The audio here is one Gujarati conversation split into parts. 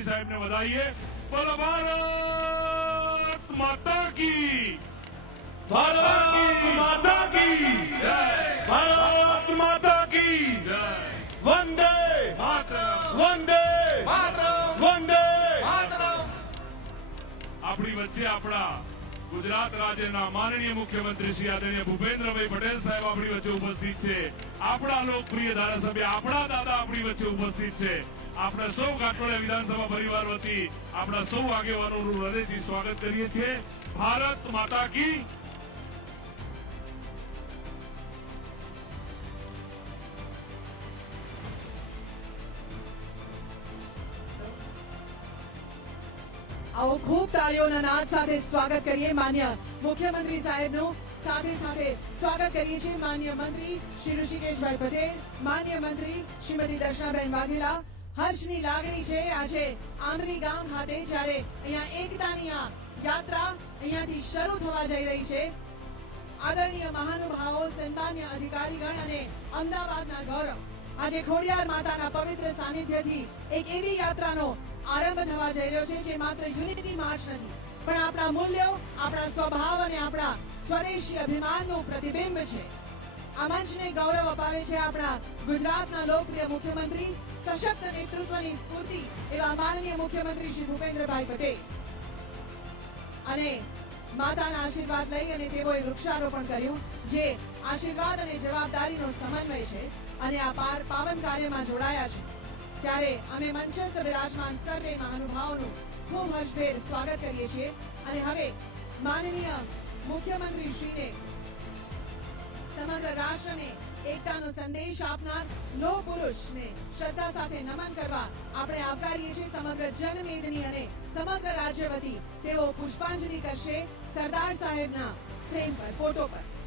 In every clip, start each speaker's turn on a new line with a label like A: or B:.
A: મુખ્યમંત્રી સાહેબને વધાવીએ. બોલો ભારત માતા કી.
B: ભારત માતા કી. ભારત માતા કી. વંદે. વંદે. વંદે.
A: આપણી વચ્ચે આપણા ગુજરાત રાજ્યના માનનીય મુખ્યમંત્રી શ્રી આદરણીય ભૂપેન્દ્રભાઈ પટેલ સાહેબ આપણી વચ્ચે ઉપસ્થિત છે. આપણા લોકપ્રિય ધારાસભ્ય આપણા દાદા આપણી વચ્ચે ઉપસ્થિત છે. આપણે સૌ કાટોડિયા વિધાનસભા પરિવાર વતી આપણા સૌ આગેવાનોનું હૃદયથી સ્વાગત કરીએ છીએ. ભારત માતા કી
C: આવો ખૂબ તાળીઓના નાદ સાથે સ્વાગત કરીએ. માન્ય મુખ્યમંત્રી સાહેબનું સાથે સાથે સ્વાગત કરીએ છીએ. માન્ય મંત્રી શ્રી ઋષિકેશભાઈ પટેલ, માન્ય મંત્રી શ્રીમતી દર્શનાબેન વાઘેલા હર્ષની લાગણી છે આજે આંબલી ગામ ખાતે જ્યારે અહીંયા એકતાની આ યાત્રા અહીંયાથી શરૂ થવા જઈ રહી છે. આદરણીય મહાનુભાવો, સન્માન્ય અધિકારીગણ અને અમદાવાદના ગૌરવ. આજે ખોડિયાર માતાના પવિત્ર સાનિધ્યથી એક એવી યાત્રાનો આરંભ થવા જઈ રહ્યો છે જે માત્ર યુનિટી માર્ચ નથી, પણ આપણા મૂલ્યો, આપણા સ્વભાવ અને આપણા સ્વદેશી અભિમાનનું પ્રતિબિંબ છે. આ મંચને ગૌરવ અપાવે છે આપણા ગુજરાતના લોકપ્રિય મુખ્યમંત્રી સશક્ત નેતૃત્વની સ્ફૂર્તિ એવા માનનીય મુખ્યમંત્રી શ્રી ભૂપેન્દ્રભાઈ પટેલ. અને માતાના આશીર્વાદ લઈ અને તેઓએ વૃક્ષારોપણ કર્યું, જે આશીર્વાદ અને જવાબદારીનો સમન્વય છે અને આ પાર પાવન કાર્યમાં જોડાયા છે. ત્યારે અમે મંચસ્થ વિરાજમાન સર્વે મહાનુભાવોનું ખૂબ હર્ષભેર સ્વાગત કરીએ છીએ અને હવે માનનીય મુખ્યમંત્રી શ્રીને સમગ્ર રાષ્ટ્રને એકતાનો સંદેશ આપનાર લો પુરુષને શ્રદ્ધા સાથે નમન કરવા આપણે આવકારીએ છીએ સમગ્ર જનમેદની અને સમગ્ર રાજ્ય વતી. તેઓ પુષ્પાંજલિ કરશે સરદાર સાહેબના ફ્રેમ પર, ફોટો પર.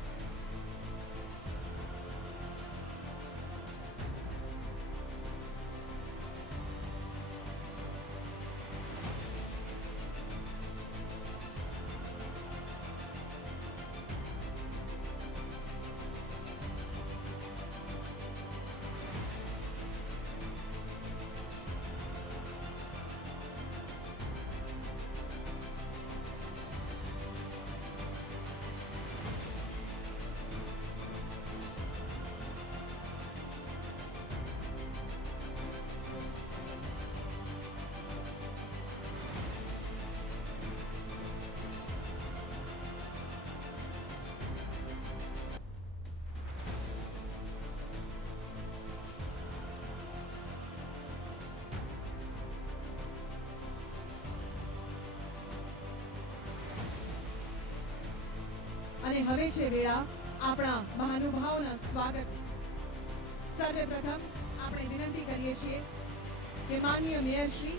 C: અને હવે છે વેળા આપણા મહાનુભાવના સ્વાગત. સર્વપ્રથમ આપણે વિનંતી કરીએ છીએ કે માનનીય મેયર શ્રી,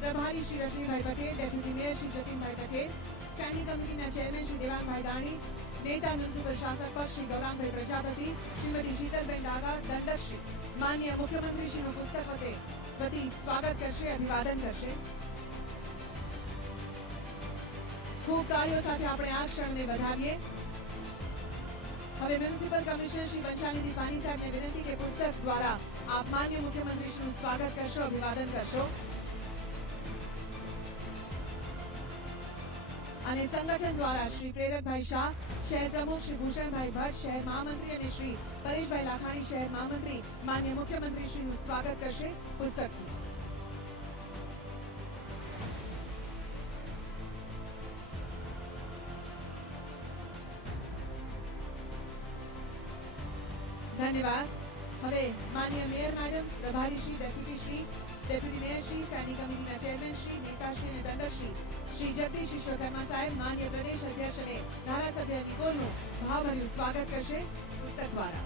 C: પ્રભારી Shri Rajnibhai Patel, deputy mayor Shri Jatinbhai Patel standing કમિટીના ચેરમેન શ્રી દેવાનભાઈ દાણી, નેતા મ્યુનિસિપલ શાસક પક્ષ શ્રી ગૌરાંગભાઈ પ્રજાપતિ, શ્રીમતી શીતલબેન ડાગા દંડકશ્રી, માનનીય મુખ્યમંત્રી શ્રીનું પુસ્તક વતે વતી સ્વાગત કરશે, અભિવાદન કરશે. ખૂબ તાળીઓ સાથે આપણે આ ક્ષણને વધાવીએ હવે મ્યુનિસિપલ કમિશનર શ્રી બંછાનિધિ પાની સાહેબને વિનંતી કે પુસ્તક દ્વારા આપ માન્ય મુખ્યમંત્રી શ્રીનું સ્વાગત કરશો અભિવાદન કરશો અને સંગઠન દ્વારા શ્રી પ્રેરકભાઈ શાહ શહેર પ્રમુખ શ્રી ભૂષણભાઈ ભટ્ટ શહેર મહામંત્રી અને શ્રી પરેશભાઈ લાખાણી શહેર મહામંત્રી માન્ય મુખ્યમંત્રી શ્રીનું સ્વાગત કરશે પુસ્તકથી ધન્યવાદ હવે માન્ય મેયર મેડમ પ્રભારી Shri deputy Shri deputy mayor Shri standing કમિટીના ચેરમેન શ્રી નેતાશ્રી અને દંડકશ્રી શ્રી જગદીશ વિશ્વકર્મા સાહેબ માન્ય પ્રદેશ અધ્યક્ષ અને ધારાસભ્ય નિકોલનું ભાવભર્યું સ્વાગત કરશે પુસ્તક દ્વારા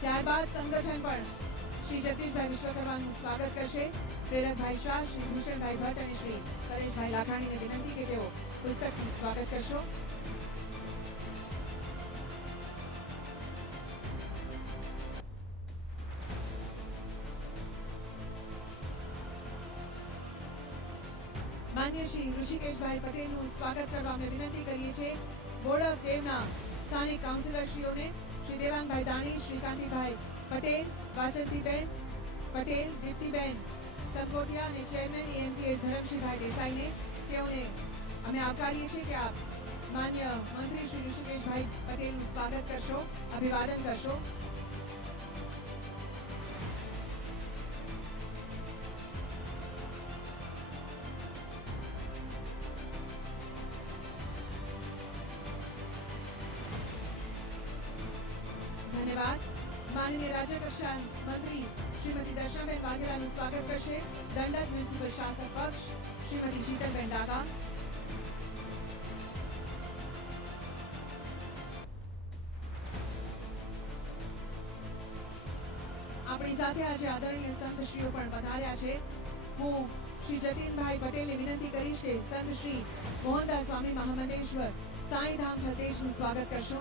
C: ત્યારબાદ સંગઠન પણ શ્રી જગદીશભાઈ વિશ્વકર્માનું સ્વાગત કરશે પ્રેરકભાઈ શાહ, શ્રી ભૂષણભાઈ ભટ્ટ અને શ્રી પરેશભાઈ લાખાણીને વિનંતી કે તેઓ પુસ્તકનું સ્વાગત કરશો. માન્ય શ્રી ઋષિકેશભાઈ પટેલનું સ્વાગત કરવા અમે વિનંતી કરીએ છીએ. બોડક દેવના સ્થાનિક કાઉન્સિલરશ્રીઓને શ્રી દેવાંગભાઈ દાણી, શ્રીકાંતિભાઈ પટેલ, વાસંતીબેન પટેલ, દીપ્તિબેન સબકોટિયા અને ચેરમેન એમટીએસ ધરમશીભાઈ દેસાઈને તેઓને અમે આવકારીએ છીએ કે આપ માન્ય મંત્રી શ્રી ઋષિકેશભાઈ પટેલનું સ્વાગત કરશો, અભિવાદન કરશો. મ્યુનિસિપલ શાસક પક્ષ શ્રીમતી શીતલબેન આપણી સાથે આજે આદરણીય સંતશ્રીઓ પણ વધાર્યા છે હું શ્રી જતીનભાઈ પટેલે વિનંતી કરીશ કે સંત શ્રી મોહનદાસ સ્વામી મહામંડેશ્વર સાંઈધામ પ્રદેશનું સ્વાગત કરશો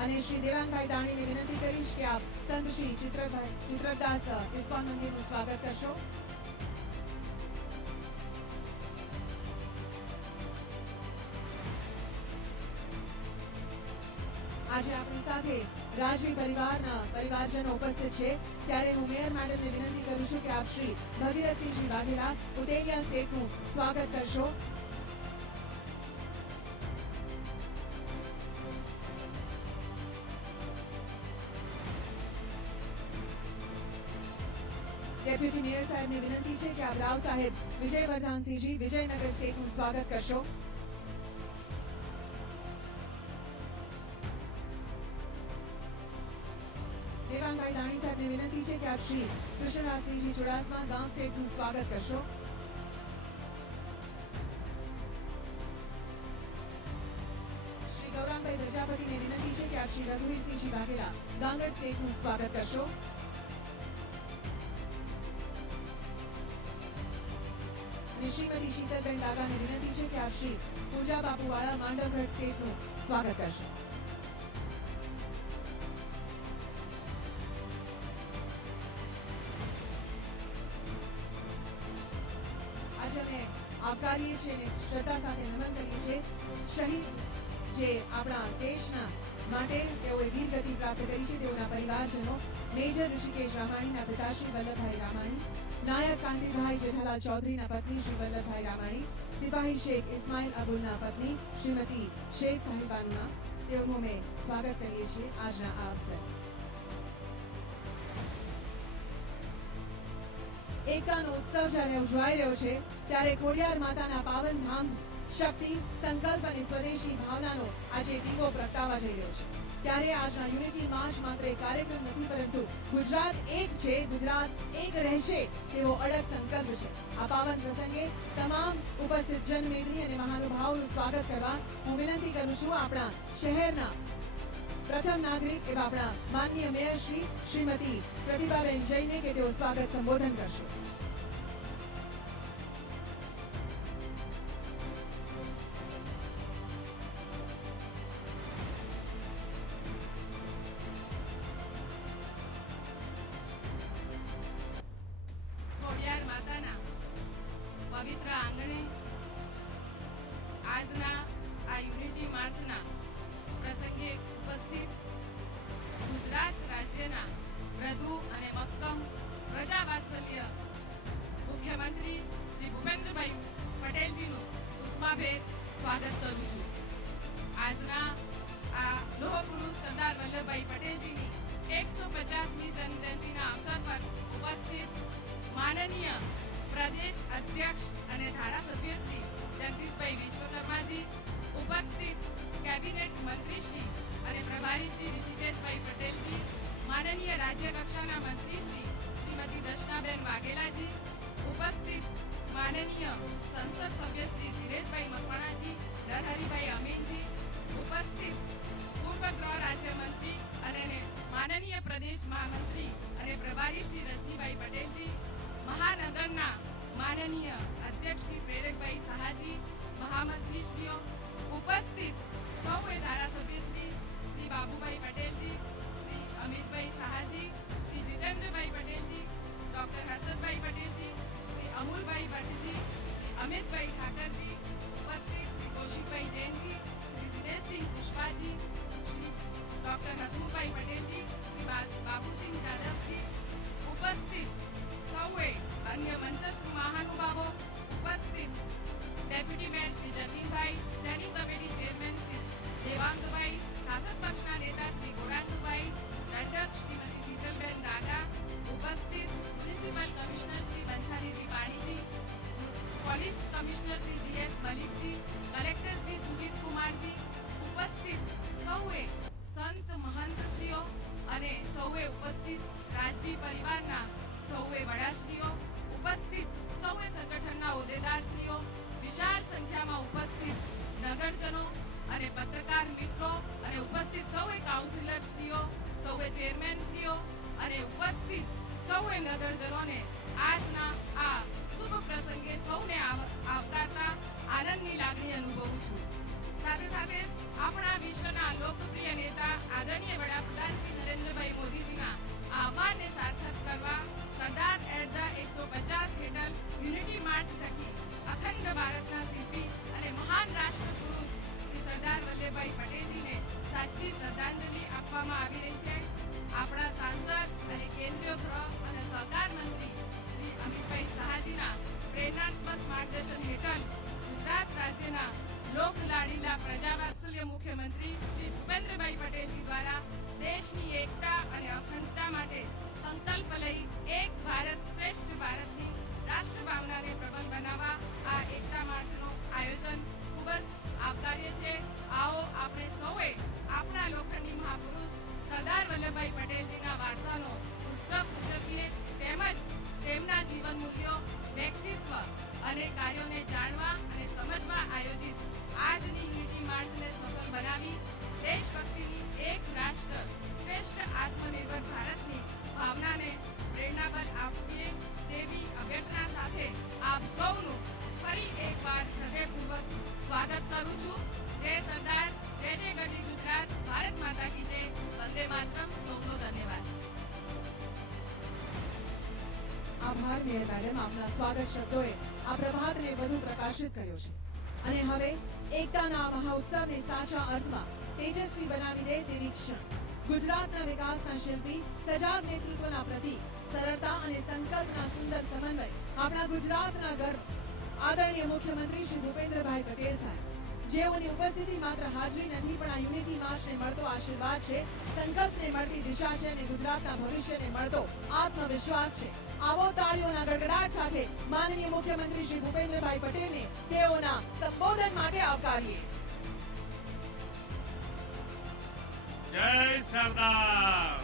C: અને શ્રી દેવાંગભાઈ દાણીને વિનંતી કરીશ કે આપ સંત ચિત્રભાઈ ચિત્રદાસ ઇસ્કોન મંદિરનું સ્વાગત કરશો આજે આપણી સાથે રાજવી પરિવારના પરિવારજનો ઉપસ્થિત છે ત્યારે હું મેયર મેડમને વિનંતી કરું છું કે આપ શ્રી ભગીરથસિંહજી વાઘેલા ઉદેલિયા નું સ્વાગત કરશો ડેપ્યુટી મેયર સાહેબને વિનંતી છે કે આપ રાવ સાહેબ વિજયવર્ધનસિંહજી વિજયનગર સ્ટેટનું સ્વાગત કરશો દેવાંગભાઈ દાણી સાહેબને વિનંતી છે કે આપ શ્રી કૃષ્ણરાજસિંહજી ચુડાસમા ગાંવ સ્ટેટનું સ્વાગત કરશો શ્રી ગૌરાંગભાઈ પ્રજાપતિને વિનંતી છે કે આપ શ્રી રઘુવીરસિંહજી વાઘેલા ગાંગડ સ્ટેટનું સ્વાગત કરશો શીતલબેન ડાગાને વિનંતી છે કે આપ પૂજા બાપુવાળા માંડવગઢ સ્ટેટનું સ્વાગત કરશે. આવકારીએ છીએ અને શ્રદ્ધા સાથે નમન કરીએ છીએ. શહીદ જે આપણા દેશના માટે તેઓએ વીરગતિ પ્રાપ્ત કરી છે, તેઓના પરિવારજનો, મેજર ઋષિકેશ રામાણીના પિતાશ્રી વલ્લભભાઈ રામાણી નાયક કાંતિભાઈ જેઠાલાલ ચૌધરીના પત્ની શ્રી વલ્લભભાઈ રામાણી, સિપાહી શેખ ઇસ્માઇલ અબુલના પત્ની શ્રીમતી શેખ સાહિબાનુના તેઓનું અમે સ્વાગત કરીએ છીએ આજના આ અવસરે. એકતાનો ઉત્સવ જ્યારે ઉજવાઈ રહ્યો છે, ત્યારે ખોડિયાર માતાના પાવન ધામ, શક્તિ, સંકલ્પ અને સ્વદેશી ભાવનાનો આજે દીવો પ્રગટાવા જઈ રહ્યો છે. ત્યારે આજના યુનિટી માર્ચ માત્ર એક કાર્યક્રમ નથી, પરંતુ ગુજરાત એક છે, ગુજરાત એક રહેશે તેવો અડગ સંકલ્પ છે. આ પાવન પ્રસંગે તમામ ઉપસ્થિત જનમેદની અને મહાનુભાવોનું સ્વાગત કરવા હું વિનંતી કરું છું આપણા શહેરના પ્રથમ નાગરિક એવા આપણા માનનીય મેયર શ્રી શ્રીમતી પ્રતિભાબેન જૈને કે તેઓ સ્વાગત સંબોધન કરશે.
D: રાજ્યના મૃદુ અને મક્કમ પ્રજાવાત્સલ્ય મુખ્યમંત્રી શ્રી ભૂપેન્દ્રભાઈ પટેલજીનું ઉષ્માભેર સ્વાગત કરું છું. આજના આ લોહપુરુષ સરદાર વલ્લભભાઈ પટેલજીની એકસો પચાસમી જન્મજયંતિના અવસર પર ઉપસ્થિત માનનીય પ્રદેશ અધ્યક્ષ અને ધારાસભ્ય શ્રી જગદીશભાઈ વિશ્વકર્માજી, ઉપસ્થિત કેબિનેટ મંત્રી શ્રી અને પ્રભારી શ્રી ઋષિકેશભાઈ પટેલજી માનનીય રાજ્ય કક્ષાના મંત્રી શ્રી શ્રીમતી દર્શનાબેન વાઘેલાજી, ઉપસ્થિત માનનીય સંસદ સભ્ય શ્રી ધીરેશભાઈ મકવાણાજી નરહરિભાઈ અમીનજી, ઉપસ્થિત પૂર્વ ગૃહ રાજ્યમંત્રી અને માનનીય પ્રદેશ મહામંત્રી અને પ્રભારી શ્રી રજનીભાઈ પટેલજી, મહાનગરના માનનીય અધ્યક્ષ શ્રી પ્રેરકભાઈ સહાજી મહામંત્રીશ્રીઓ, ઉપસ્થિત police commissioner Shri GS Malikji collector Shri Sumit Kumarji ઉપસ્થિત સૌએ સંત મહંતશ્રીઓ અને સૌએ ઉપસ્થિત રાજવી પરિવારના સૌએ વડાશ્રીઓ ઉપસ્થિત, સૌએ સંગઠનના હોદ્દેદારશ્રીઓ, વિશાળ સંખ્યામાં ઉપસ્થિત નગરજનો અને પત્રકાર મિત્રો અને ઉપસ્થિત સૌએ કાઉન્સિલરશ્રીઓ, સૌએ ચેરમેનશ્રીઓ અને ઉપસ્થિત સૌએ નગરજનોને આજના આ શુભ પ્રસંગે સૌને આવકારતા આનંદની લાગણી અનુભવું છું. સાથે સાથે આપણા વિશ્વના લોકપ્રિય નેતા, આદરણીય વડાપ્રધાન શ્રી નરેન્દ્રભાઈ મોદીજીના આહવાનને સાર્થક કરવા સરદાર એટ ધ એકસો પચાસ હેઠળ યુનિટી માર્ચ થકી અખંડ ભારતના શિલ્પી
C: મેયર મેડમ આપના સ્વાગત શબ્દોએ આ પ્રભાતને વધુ પ્રકાશિત કર્યો છે. અને હવે એકતાના મહાઉત્સવને સાચા અર્થમાં તેજસ્વી બનાવી દે તેવી ક્ષણ. ગુજરાતના વિકાસના શિલ્પી, સજાગ નેતૃત્વના પ્રતીક, સરળતા અને સંકલ્પના સુંદર સમન્વય આપણા ગુજરાતના ગર્વ. આદરણીય મુખ્યમંત્રી શ્રી ભૂપેન્દ્રભાઈ પટેલ સાહેબ જેઓની ઉપસ્થિતિ માત્ર હાજરી નથી, પણ આ યુનિટી માર્ચને મળતો આશીર્વાદ છે, સંકલ્પને મળતી દિશા છે અને ગુજરાતના ભવિષ્યને મળતો આત્મવિશ્વાસ છે. આવો તાળીઓના ગડગડાટ સાથે માનનીય મુખ્યમંત્રી શ્રી ભૂપેન્દ્રભાઈ પટેલને તેઓના સંબોધન માટે આવકારીએ.
A: જય સરદાર!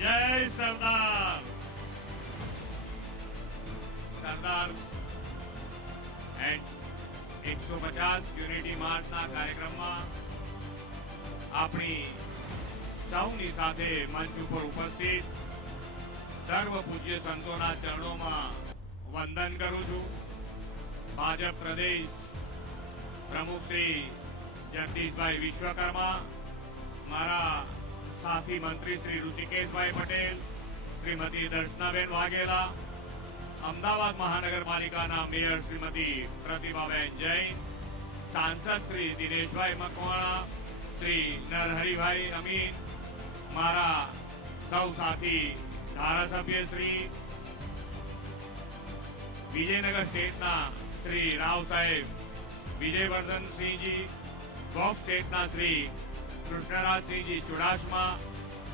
A: જય સરદાર! સરદાર એટ એકસો પચાસ યુનિટી માર્ચના કાર્યક્રમમાં આપણી સૌની સાથે મંચ ઉપર ઉપસ્થિત સર્વ પૂજ્ય સંતોના ચરણોમાં વંદન કરું છું. ભાજપ પ્રદેશ પ્રમુખ શ્રી જગદીશભાઈ વિશ્વકર્મા, મારા સાથી મંત્રી શ્રી ઋષિકેશભાઈ પટેલ, શ્રીમતી દર્શનાબેન વાઘેલા અમદાવાદ મહાનગરપાલિકાના મેયર શ્રીમતી પ્રતિભાબેન જૈન, સાંસદ શ્રી દિનેશભાઈ મકવાણા, શ્રી નરહરિભાઈ અમીન, મારા સૌ સાથી ધારાસભ્ય શ્રી, વિજયનગર સ્ટેટના શ્રી રાવ સાહેબ, વિજયવર્ધન સિંહજી, ગોફ સ્ટેટના શ્રી કૃષ્ણરાજસિંહજી ચુડાસમા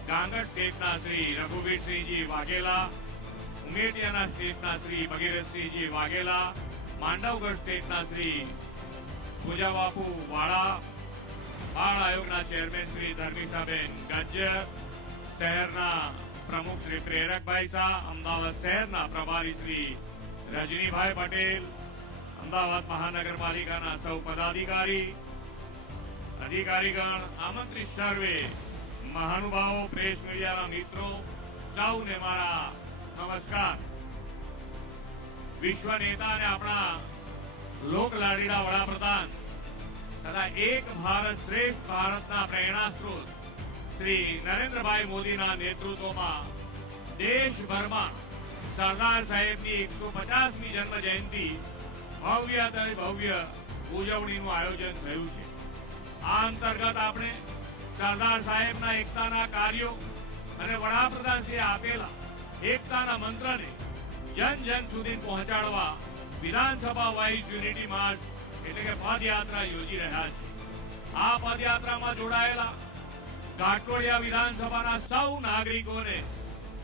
A: ગાંગડ સ્ટેટના શ્રી રઘુવીરસિંહજી વાઘેલા ઉમેટિયાના સ્ટેટના શ્રી ભગીરથસિંહજી વાઘેલા, માંડવગઢ સ્ટેટના શ્રી પૂજાબાપુ વાળા, બાળ આયોગના ચેરમેન શ્રી ધર્મિષ્ઠાબેન ગજ્જર, શહેરના પ્રમુખ શ્રી પ્રેરકભાઈ શાહ, અમદાવાદ શહેરના પ્રભારી શ્રી રજનીભાઈ પટેલ, અમદાવાદ મહાનગરપાલિકાના સૌ પદાધિકારી, અધિકારીગણ, આમંત્રિત સર્વે, મહાનુભાવો, પ્રેસ મીડિયાના મિત્રો, સૌને મારા નમસ્કાર. વિશ્વ નેતા અને આપણા લોક લાડીડા વડાપ્રધાન તથા એક ભારત શ્રેષ્ઠ ભારતના પ્રેરણા સ્ત્રોત શ્રી નરેન્દ્રભાઈ મોદીના નેતૃત્વમાં દેશભરમાં સરદાર સાહેબની એકસો પચાસમી જન્મ જયંતિ ભવ્ય ભવ્ય ઉજવણીનું આયોજન થયું છે. આ અંતર્ગત આપણે સરદાર સાહેબના એકતાના કાર્યો અને વડાપ્રધાન શ્રી આપેલા એકતાના મંત્રને જન જન સુધી પહોંચાડવા વિધાનસભા વાઇઝ યુનિટી માર્ચ એટલે કે પદયાત્રા યોજી રહ્યા છે. આ પદયાત્રામાં જોડાયેલા ઘાટોડિયા વિધાનસભાના સૌ નાગરિકોને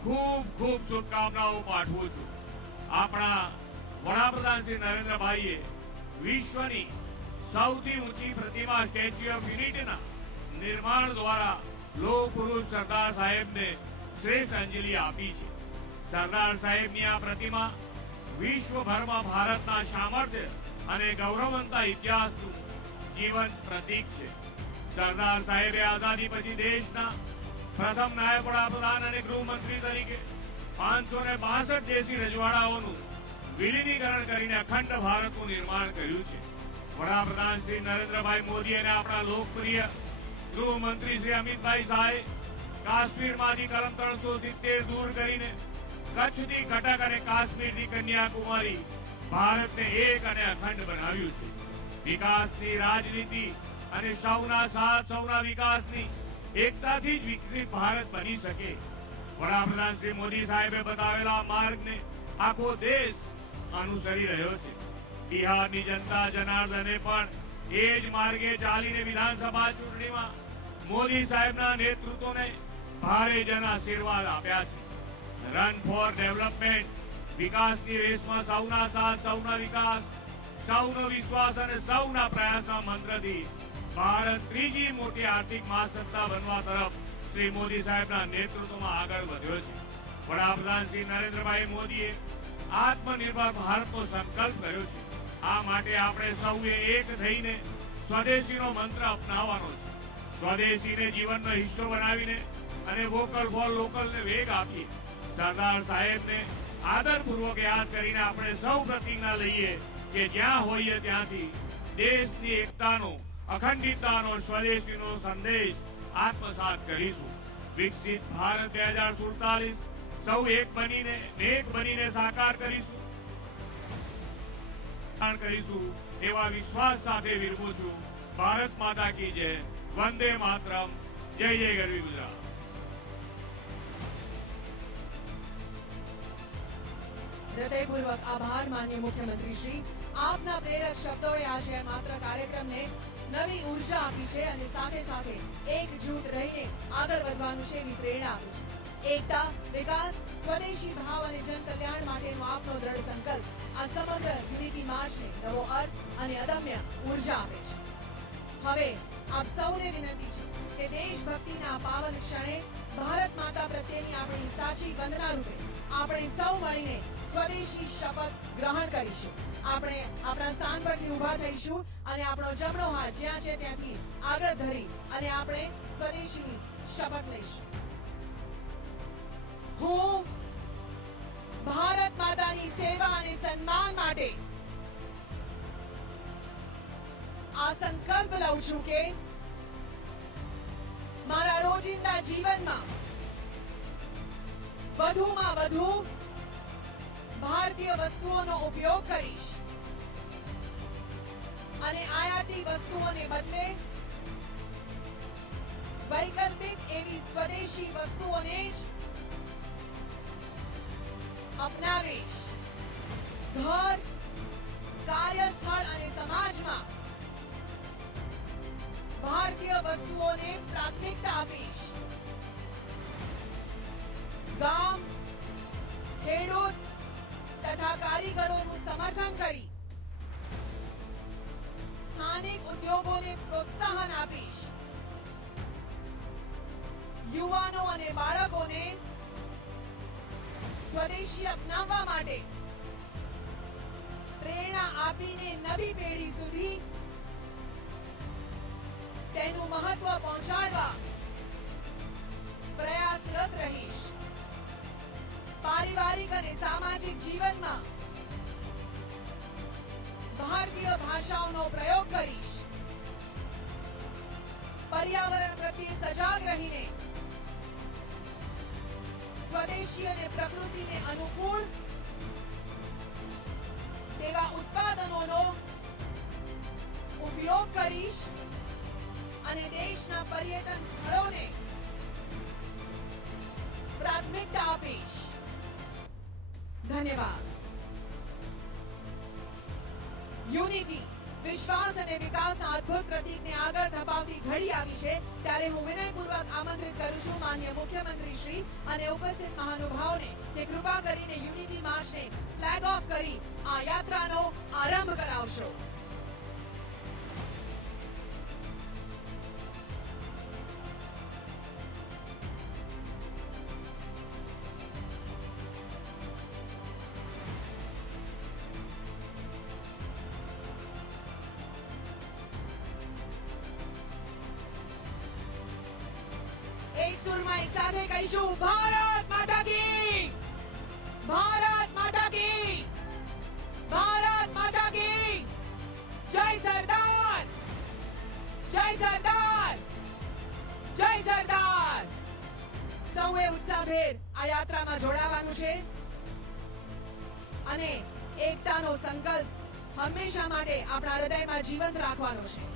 A: ખૂબ ખૂબ શુભકામનાઓ પાઠવું છું. આપણા વડાપ્રધાન શ્રી નરેન્દ્રભાઈએ વિશ્વની સૌથી ઊંચી પ્રતિમા સ્ટેચ્યુ ઓફ યુનિટીના નિર્માણ દ્વારા લોહ પુરુષ સરદાર સાહેબને શ્રેષ્ઠ અંજલિ આપી છે. સરદાર સાહેબની આ પ્રતિમા વિશ્વભરમાં ભારતના સામર્થ્ય અને ગૌરવવંતા ઇતિહાસનું જીવન પ્રતીક છે. સરદાર સાહેબે આઝાદી પછી દેશના પ્રથમ નાયબ વડાપ્રધાન અને ગૃહમંત્રી તરીકે પાંચસો ને બાસઠ દેશી રજવાડાઓનું વિલીનીકરણ કરીને અખંડ ભારતનું નિર્માણ કર્યું છે. વડાપ્રધાન શ્રી નરેન્દ્રભાઈ મોદી અને આપણા લોકપ્રિય ગૃહમંત્રી શ્રી અમિતભાઈ શાહે કાશ્મીરમાંથી કલમ ત્રણસો સિત્તેર દૂર કરીને કચ્છથી કટક અને કાશ્મીરની કન્યાકુમારી ભારતને એક અને અખંડ બનાવ્યું છે. વિકાસની રાજનીતિ અને સૌના સાથ, સૌના વિકાસની એકતાથી જ વિકસિત ભારત બની શકે. વડાપ્રધાન શ્રી મોદી સાહેબે બતાવેલા માર્ગને આખો દેશ અનુસરી રહ્યો છે. બિહારની જનતા જનાર્દને પણ એ જ માર્ગે ચાલીને વિધાનસભા ચૂંટણીમાં મોદી સાહેબના નેતૃત્વને ભારે જન આશીર્વાદ આપ્યા છે. રન ફોર ડેવલપમેન્ટ વિકાસની રેસમાં સૌના સાથ, સૌના વિકાસ, સૌનો વિશ્વાસ અને સૌના પ્રયાસના મંત્રથી ભારત ત્રીજી મોટી આર્થિક મહાસત્તા બનવા તરફ શ્રી મોદી સાહેબના નેતૃત્વમાં આગળ વધ્યો છે. વડાપ્રધાન શ્રી નરેન્દ્રભાઈ મોદીએ આત્મનિર્ભર ભારતનો સંકલ્પ કર્યો છે. આ માટે આપણે સૌએ એક થઈને સ્વદેશીનો મંત્ર અપનાવવાનો છે. સ્વદેશીને જીવનનો હિસ્સો બનાવીને અને વોકલ ફોર લોકલને વેગ આપીએ. સરદાર સાહેબને આદરપૂર્વક યાદ કરીને આપણે સૌ પ્રતિજ્ઞા લઈએ કે જ્યાં હોઈએ ત્યાંથી દેશની એકતાનો, અખંડિતતાનો, સ્વદેશીનો સંદેશ આત્મસાત કરીશું. વિકસિત ભારત બે હજાર સુડતાલીસ, સૌ એક બનીને એક બનીને સાકાર કરીશું. કરીશું એવા વિશ્વાસ સાથે વિરમું છું. ભારત માતા કી જય. વંદે માતરમ. જય જય ગરવી ગુજરાત.
C: હૃદયપૂર્વક આભાર માન્ય મુખ્યમંત્રી શ્રી આપના પ્રેરક શબ્દોએ આજે માત્ર કાર્યક્રમને નવી ઊર્જા આપી છે અને સાથે સાથે એકજૂટ રહીને આગળ વધવાનું છે એવી પ્રેરણા આપી છે. એકતા, વિકાસ, સ્વદેશી ભાવ અને જન કલ્યાણ માટેનો આપનો દ્રઢ સંકલ્પ આ સમગ્ર યુનિટી માર્ચને નવો અર્થ અને અદમ્ય ઊર્જા આપે છે. હવે આપ સૌને વિનંતી છે કે દેશભક્તિના પાવન ક્ષણે ભારત માતા પ્રત્યેની આપણી સાચી વંદના રૂપે આપણે સૌ મળીને સ્વદેશી શપથ ગ્રહણ કરીશું. આપણે આપણા સ્થાન પરથી ઊભા થઈશું અને આપણો જમણો હાથ જ્યાં છે ત્યાંથી આગળ ધરી અને આપણે સ્વદેશી શપથ લઈશું. હું ભારત માતાની સેવા અને સન્માન માટે આ સંકલ્પ લઉં છું કે મારા રોજિંદા જીવનમાં વધુમાં વધુ ભારતીય વસ્તુઓનો ઉપયોગ કરીશ. અને આયાતી વસ્તુઓને બદલે વૈકલ્પિક એવી સ્વદેશી વસ્તુઓને જ અપનાવીશ. ઘર, કાર્યસ્થળ અને સમાજમાં ભારતીય વસ્તુઓને પ્રાથમિકતા આપીશ. ગામ, ખેડૂત તથા કારીગરોનું સમર્થન કરી સ્થાનિક ઉદ્યોગોને પ્રોત્સાહન આપીશ. યુવાનો અને બાળકોને સ્વદેશી અપનાવવા માટે પ્રેરણા આપીને નવી પેઢી સુધી તેનું મહત્વ પહોંચાડવા પ્રયાસરત રહીશ. પારિવારિક અને સામાજિક જીવનમાં ભારતીય ભાષાઓનો પ્રયોગ કરીશ. પર્યાવરણ પ્રત્યે સજાગ રહીને, સ્વદેશી અને પ્રકૃતિને અનુકૂળ તેવા ઉત્પાદનોનો ઉપયોગ કરીશ અને દેશના પર્યટન સ્થળોને ધન્યવાદ યુનિટી વિશ્વાસ અને વિકાસના અદ્ભુત પ્રતીકને આગળ ધપાવતી ઘડી આવી છે, ત્યારે હું વિનયપૂર્વક આમંત્રિત કરું છું માન્ય મુખ્યમંત્રી શ્રી અને ઉપસ્થિત મહાનુભાવોને કે કૃપા કરીને યુનિટી માર્ચને ફ્લેગ ઓફ કરી આ યાત્રાનો આરંભ કરાવશો. હૃદયમાં જીવંત રાખવાનો છે.